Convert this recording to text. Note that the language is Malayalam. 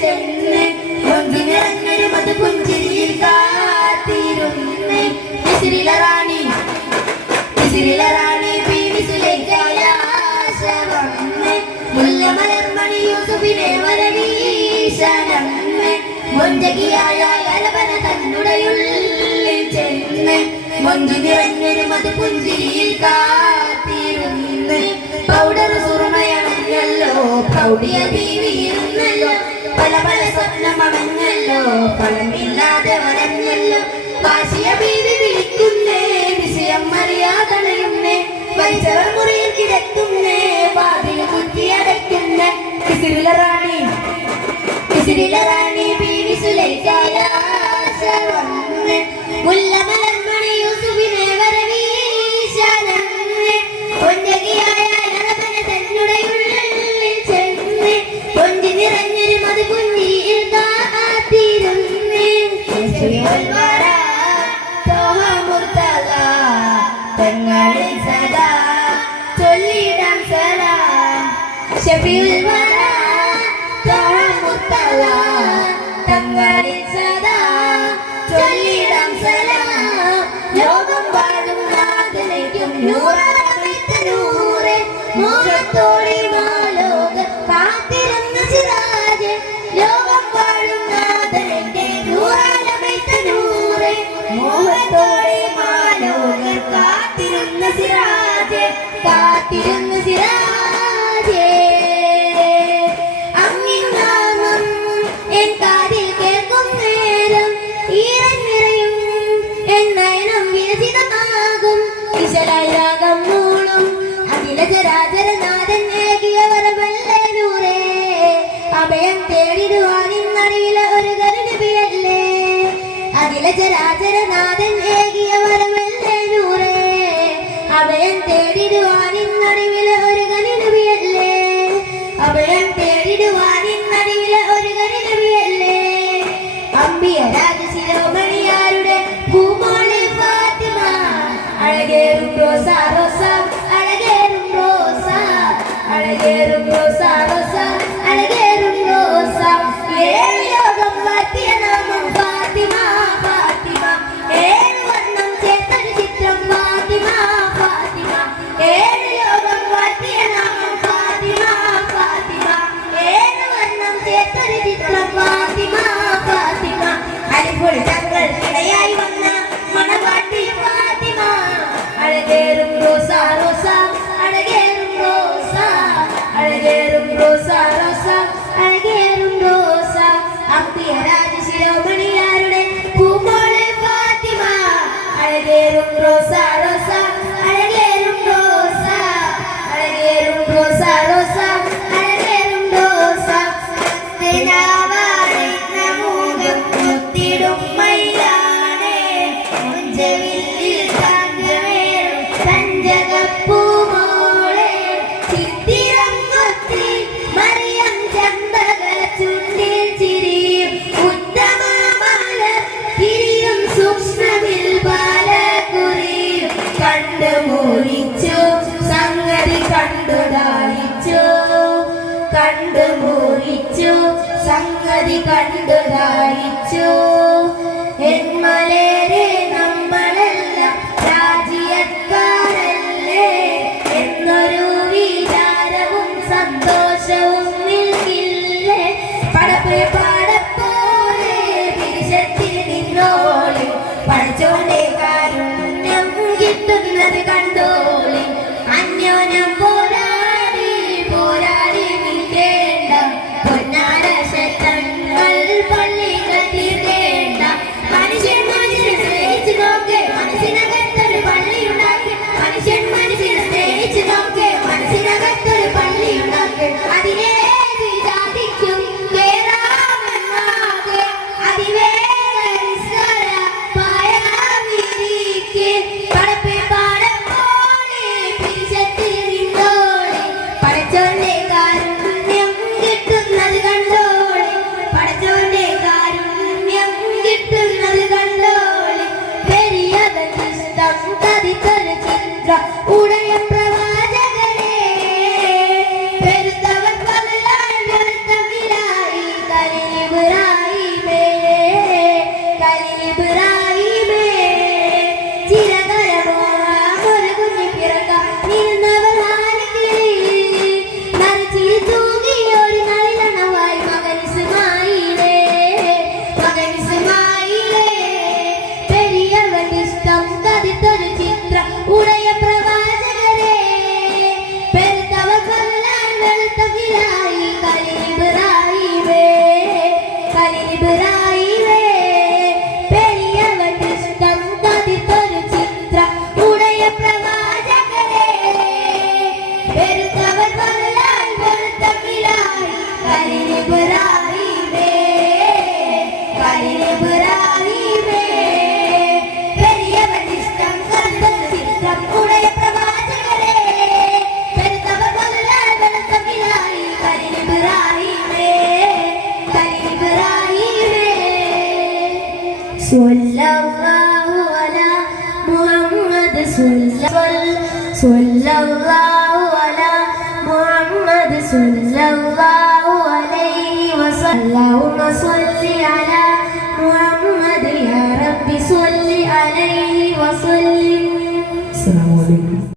ചെന്ന് കൊഞ്ചി നിറഞ്ഞൊരു മധുപുഞ്ചിരിയിൽ കാത്തിരുന്ന് റാണി പീവിസുലേക്കായ ആശ വന്ന് മുല്ലമലർമണി യൂസുഫിനെ വരവീശനന്ന് മൊഞ്ചകിയായ അലപന തന്നുടയുള്ളിൽ ചെന്ന് മൊഞ്ചി നിറഞ്ഞൊരു മധുപുഞ്ചിരിയിൽ കാത്തിരുന്ന് പൗഡർ സുറുമയണഞ്ഞല്ലോ പ്രൗഢിയ ബീവിയിരുന്നല്ലോ പല പല സ്വപ്നമണഞ്ഞല്ലോ ഫലമില്ലാതെ വരഞ്ഞല്ലോ വാശിയ ബീവി വിളിക്കുന്നേ വിഷയം അറിയാതണയുന്നേ വലിച്ചവർ മുറിയിൽ കിടക്കുന്നേ വാതിൽ കുത്തിയടയ്ക്കുന്നേ കിസിരില റാണി ബീവി സുലൈഖായ ആശ വന്ന് മുല്ലമലർമണി യൂസുഫിനെ വരവീശനന്ന് കൊഞ്ചകിയായ അലപന തന്നുടയുള്ളിൽ ചെന്ന് കൊഞ്ചി നിറഞ്ഞൊരു മധുപുഞ്ചിരിയിൽ കാത്തിരുന്ന് തങ്ങളിൽ സദാ ചൊല്ലിടാം സലാം ഷഫീഉൽ വറ ത്വഹ മുർത്തല തങ്ങളിൽ സദാ ചൊല്ലിടാം സലാം ലോകം വാഴും നാഥനയ്ക്കും നൂറാമത്തെ നൂറെ മോഹത്തോടെ മാലോക കാത്തിരുന്ന സിറാജ് ലോകം വാഴും നാഥനയ്ക്ക് നൂറാമത്തെ നൂറെ മോഹത്തോടെ മാലോക കാത്തിരുന്ന സിറാജ് അങ്ങിൻ നാമം എൻ കാതിൽ കേൾക്കും നേരം ഈറൻ നിറയും എൻ നയനം വിരചിതമാകും വിശലായി രാഗം മൂളും അഖിലചരാചരനാഥൻ ഏകിയ വരവല്ലൂരേ അഭയം തേടിടുവാനിന്നറിയില്ല ഒരു കരുനബിയല്ലേ അഖിലചരാചരനാഥൻ ഏകിയ വരവല്ലൂരേ അഭയം തേടിടുവാനിന്നറിവില ഒരു കരുനബിയല്ലേ അഭയം തേടിടുവാനിന്നറിവില ഒരു കരുനബിയല്ലേ അമ്പിയ രാജശിരോമണിയാരുടെ പൂമോളി ഫാത്തിമ അഴകേറും റോസ റോസ അഴകേറും റോസ അഴകേറും റോസ റോസ അഴകേറും റോസ ഏഴ് ലോകം വാഴ്ത്തിയ നാമം ഫാത്തിമ ഫാത്തിമ ഏഴ് വർണ്ണം ചേർത്തൊരു ചിത്രം ഫാത്തിമ ഫാത്തിമ ഏഴ് ലോകം വാഴ്ത്തിയ നാമം ഫാത്തിമ ഫാത്തിമ ഏഴ് വർണ്ണം ചേർത്തൊരു ചിത്രം ഫാത്തിമ ഫാത്തിമ അരിപ്പൊളി തങ്ങൾക്കിടയായി വന്ന മണവാട്ടി ഫാത്തിമ അഴകേറും റോസ റോസ അഴകേറും റോസ അഴകേറും റോസ റോസ അഴകേറും റോസ അമ്പിയ രാജശിരോമണിയാരുടെ പൂമോളെ ഫാത്തിമ അഴകേറും റോസ റോസ അഴകേറും റോസ അഴകേറും റോസ റോസ അഴകേറും റോസ മൂകം മുത്തിടും മയിലാണേ മുഞ്ചവില്ലിൽ തഞ്ചമേറും തഞ്ചകപ്പൂമോളെ ചിത്തിരം കൊത്തി മറിയം ചമ്പക ചുണ്ടിൽ ചിരിയും ഉത്തമമാല തിരിയും സൂക്ഷ്മമിൽ പാലകുറിയും കണ്ടു മോഹിച്ചു സംഗതി കണ്ടു ദാഹിച്ചു കണ്ടു മോഹിച്ചു സംഗതി കണ്ടു ദാഹിച്ചു എന്മലേരെ നമ്മളെല്ലാം രാജ്യക്കാരല്ലേ എന്നൊരു വിചാരവും സന്തോഷവും നിൽക്കില്ലേ പടപ്പേ പാടപ്പോലെ പിരിശത്തിൽ നിന്നോളി പഠിച്ചോണ്ടേ കാരുണ്യം കിട്ടുന്നത് കണ്ടോളി അന്യോന്യം പോരാടി പോരാടി നിൽക്കേണ്ട പൊന്നാര ശതങ്ങൾ പള്ളികൾ തീർക്കേണ്ട മനുഷ്യൻ മനുഷ്യനെ സ്നേഹിച്ചു നോക്കെ മനസ്സിനകത്തൊരു പള്ളിയുണ്ടാക്കി മനുഷ്യൻ മനുഷ്യനെ സ്നേഹിച്ചു നോക്കെ മനസ്സിനകത്തൊരു പള്ളിയുണ്ടാക്കി അതിനെ ജാതിക്കും കേറാമ ഇബ്രാഹിമേ ഖലീൽ ഇബ്രാഹിമേ പെരിയവൻ ഇഷ്ടം കണ്ടത് ചിത്രം ഉടയ പ്രവാചകരെ പെരുത്തവ കൊല്ലാൻ വെളുത്തമില്ലായി ഖലീൽ ഇബ്രാഹിമേ ഖലീൽ ഇബ്രാഹിമേ സ്വല്ലല്ലാഹു അലാ മുഹമ്മദ് സ്വല്ലല്ലാഹു അലാ മുഹമ്മദ് സ്വല്ലല്ലാഹു അലൈഹി വസല്ലം അല്ലാഹുമ്മ സ്വല്ലി അലാ